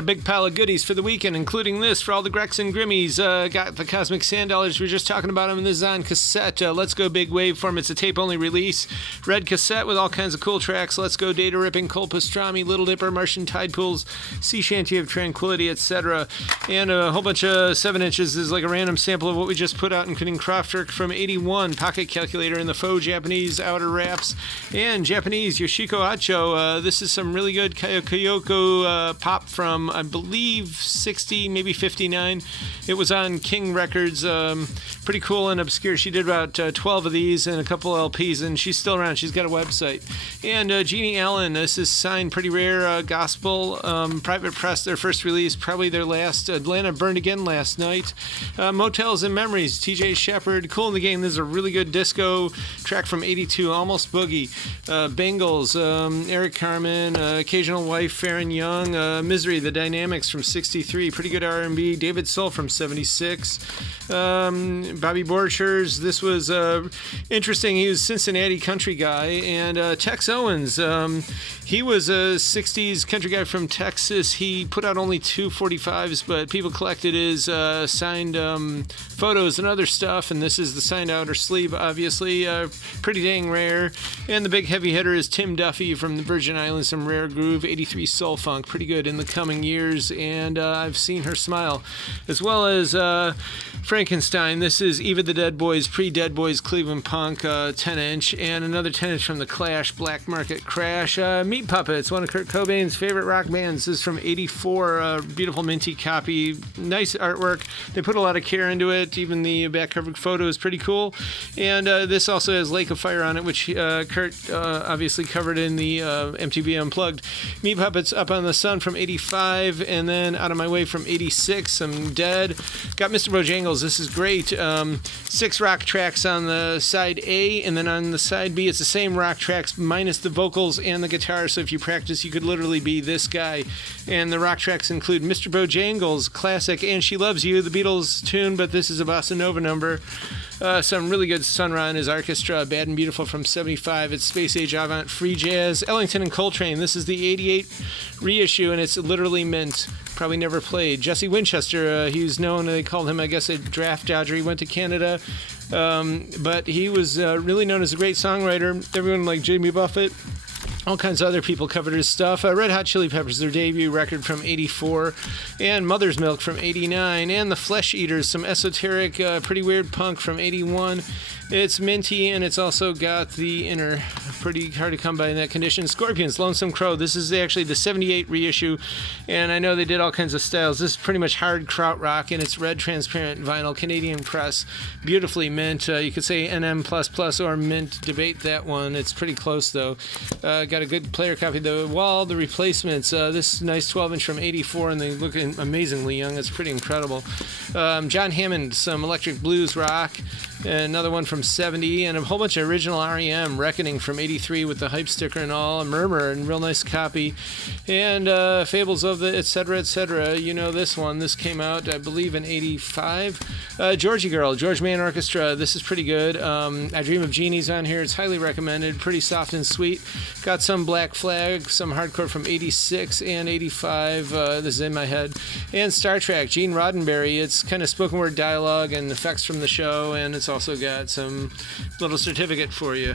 A big pile of goodies for the weekend, including this for all the Grex and Grimmies. Got the Cosmic Sand Dollars. We were just talking about them, and this is on cassette. Let's Go Big Waveform. It's a tape-only release. Red cassette with all kinds of cool tracks. Let's Go Data Ripping, Cole Pastrami, Little Dipper, Martian Tide Pools, Sea Shanty of Tranquility, etc. And a whole bunch of 7 inches is like a random sample of what we just put out, including Kraftwerk from 81, Pocket Calculator, and the faux Japanese Outer Wraps, and Japanese Yoshiko Acho. This is some really good Kyoko pop from, I believe, 60, maybe 59. It was on King Records. Pretty cool and obscure. She did about 12 of these and a couple LPs, and she's still around. She's got a website. And Jeannie Allen, this is signed Pretty Rare Gospel, Private Press, their first release, probably their last. Atlanta Burned Again last night. Motels and Memories, TJ Shepard, Cool in the Game. This is a really good disco track from 82, Almost Boogie. Bengals, Eric Carmen, Occasional Wife, Farron Young, Misery, The Dynamics from 63, pretty good R&B. David Soul from 76. Bobby Borchers, this was interesting. He was a Cincinnati country guy. And Tex Owens, he was a 60s country guy from Texas. He put out only 2 45s, but people collected his signed photos and other stuff, and this is the signed outer sleeve, obviously. Pretty dang rare. And the big heavy hitter is Tim Duffy from the Virgin Islands, some rare groove, 83 soul funk, pretty good in the coming years, and I've seen her smile. As well as Frankenstein, this is Eva the Dead Boys, pre-Dead Boys Cleveland Punk, 10-inch, and another 10-inch from the Clash, Black Market Crash. Meat Puppets, one of Kurt Cobain's favorite rock bands. This is from 84, beautiful minty copy, nice artwork. They put a lot of care into it. Even the back cover photo is pretty cool. And this also has Lake of Fire on it, which Kurt obviously covered in the MTV Unplugged. Meat Puppets, Up on the Sun from 85, and then Out of My Way from 86. I'm Dead. Got Mr. Bojangles. This is great. 6 rock tracks on the side A, and then on the side B, it's the same rock tracks minus the vocals and the guitar. So if you practice, you could literally be this guy. And the rock tracks include Mr. Bojangles, classic, and She Loves You, the Beatles tune, but this is a bossa nova number. Some really good Sun Ra and his orchestra, Bad and Beautiful from 75. It's Space Age Avant, Free Jazz, Ellington and Coltrane. This is the 88 reissue, and it's literally mint. Probably never played. Jesse Winchester, he was known, they called him, I guess, a draft dodger. He went to Canada, but he was really known as a great songwriter. Everyone like Jimmy Buffett. All kinds of other people covered his stuff. Red Hot Chili Peppers, their debut record from 84, and Mother's Milk from 89, and the Flesh Eaters, some esoteric, pretty weird punk from 81. It's minty, and it's also got the inner, pretty hard to come by in that condition. Scorpions, Lonesome Crow. This is actually the 78 reissue, and I know they did all kinds of styles. This is pretty much hard krautrock, and it's red transparent vinyl, Canadian press, beautifully mint. You could say NM++ or mint, debate that one. It's pretty close, though. Got a good player copy. The Wall, The Replacements. This nice 12-inch from 84, and they look amazingly young. It's pretty incredible. John Hammond, some electric blues rock. Another one from 70, and a whole bunch of original REM, Reckoning from 83 with the hype sticker and all, a Murmur, and real nice copy, and Fables of the etc. etc. You know this one. This came out, I believe, in 85. Georgie Girl, George Mann Orchestra. This is pretty good. I Dream of Jeannie's on here. It's highly recommended. Pretty soft and sweet. Got some Black Flag, some hardcore from 86 and 85. This is in my head. And Star Trek, Gene Roddenberry. It's kind of spoken word dialogue and effects from the show, and it's also got some little certificate for you.